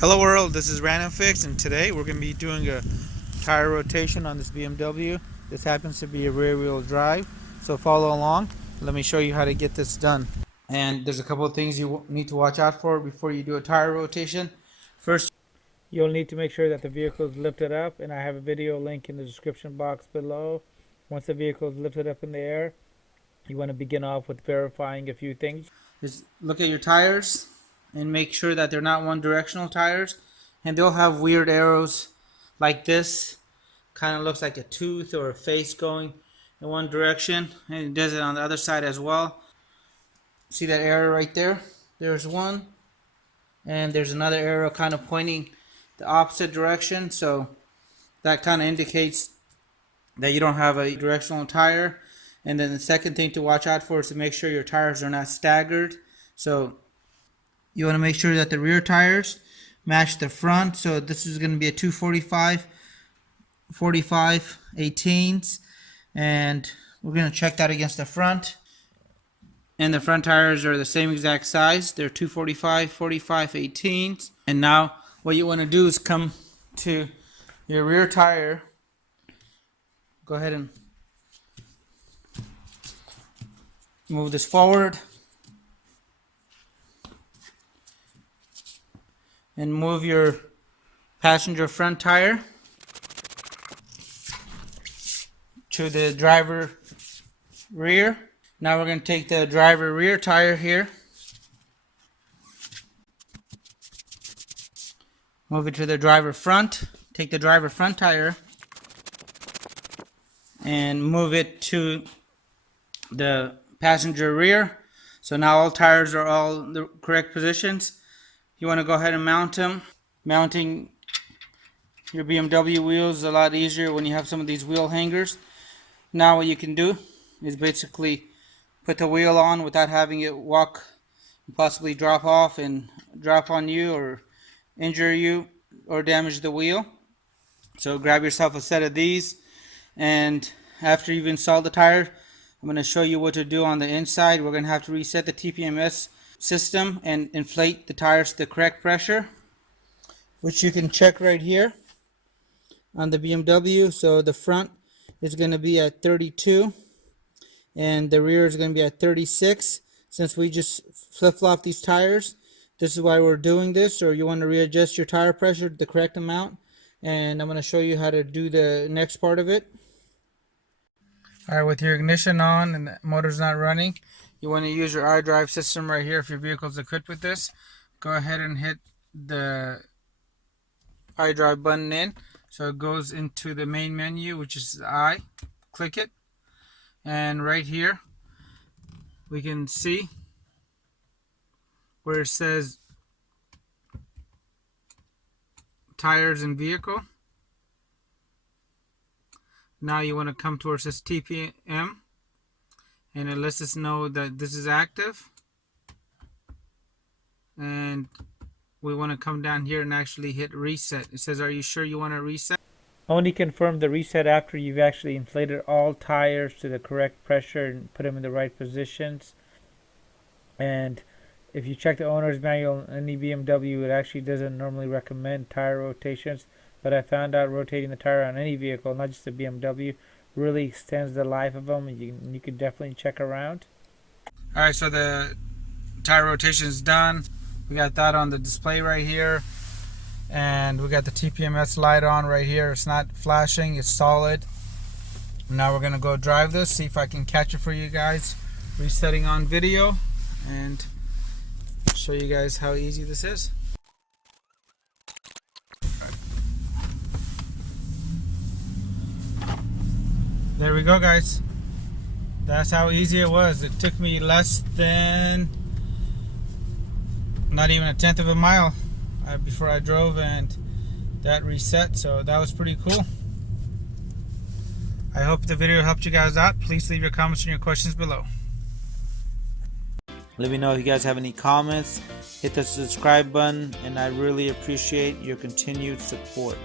Hello world, this is RandomFIX, and today we're going to be doing a tire rotation on this BMW. This happens to be a rear wheel drive, so follow along. Let me show you how to get this done. And there's a couple of things you need to watch out for before you do a tire rotation. First, you'll need to make sure that the vehicle is lifted up, and I have a video link in the description box below. Once the vehicle is lifted up in the air, you want to begin off with verifying a few things. Just look at your tires and make sure that they're not one directional tires, and they'll have weird arrows like this. Kind of looks like a tooth or a face going in one direction, and it does it on the other side as well. See that arrow right there? There's one, and there's another arrow kind of pointing the opposite direction, so that kind of indicates that you don't have a directional tire. And then the second thing to watch out for is to make sure your tires are not staggered. So you want to make sure that the rear tires match the front. So this is going to be a 245, 45, 18s. And we're going to check that against the front. And the front tires are the same exact size. They're 245, 45, 18s. And now what you want to do is come to your rear tire. Go ahead and move this forward. And move your passenger front tire to the driver rear. Now we're going to take the driver rear tire here, move it to the driver front, take the driver front tire and move it to the passenger rear. So now all tires are all in the correct positions. You want to go ahead and mount them. Mounting your BMW wheels is a lot easier when you have some of these wheel hangers. Now what you can do is basically put the wheel on without having it walk and possibly drop off and drop on you or injure you or damage the wheel. So grab yourself a set of these, and after you've installed the tire, I'm going to show you what to do on the inside. We're going to have to reset the TPMS system and inflate the tires to the correct pressure, which you can check right here on the BMW. So the front is going to be at 32 and the rear is going to be at 36. Since we just flip-flop these tires, this is why we're doing this. Or you want to readjust your tire pressure to the correct amount, and I'm going to show you how to do the next part of it. Alright, with your ignition on and the motor's not running, you want to use your iDrive system right here if your vehicle is equipped with this. Go ahead and hit the iDrive button in. So it goes into the main menu, which is I. Click it. And right here, we can see where it says tires and vehicle. Now you want to come towards this TPM. And it lets us know that this is active, and we want to come down here and actually hit reset. It says, are you sure you want to reset? Only confirm the reset after you've actually inflated all tires to the correct pressure and put them in the right positions. And if you check the owner's manual on any BMW, it actually doesn't normally recommend tire rotations, but I found out rotating the tire on any vehicle, not just a BMW, really extends the life of them. You can definitely check around. Alright, so the tire rotation is done. We got that on the display right here, and we got the TPMS light on right here. It's not flashing, it's solid. Now we're gonna go drive this, see if I can catch it for you guys, resetting on video, and show you guys how easy this is. There we go, guys. That's how easy it was. It took me less than, not even a tenth of a mile before I drove, and that reset. So that was pretty cool. I hope the video helped you guys out. Please leave your comments and your questions below. Let me know if you guys have any comments. Hit the subscribe button, and I really appreciate your continued support.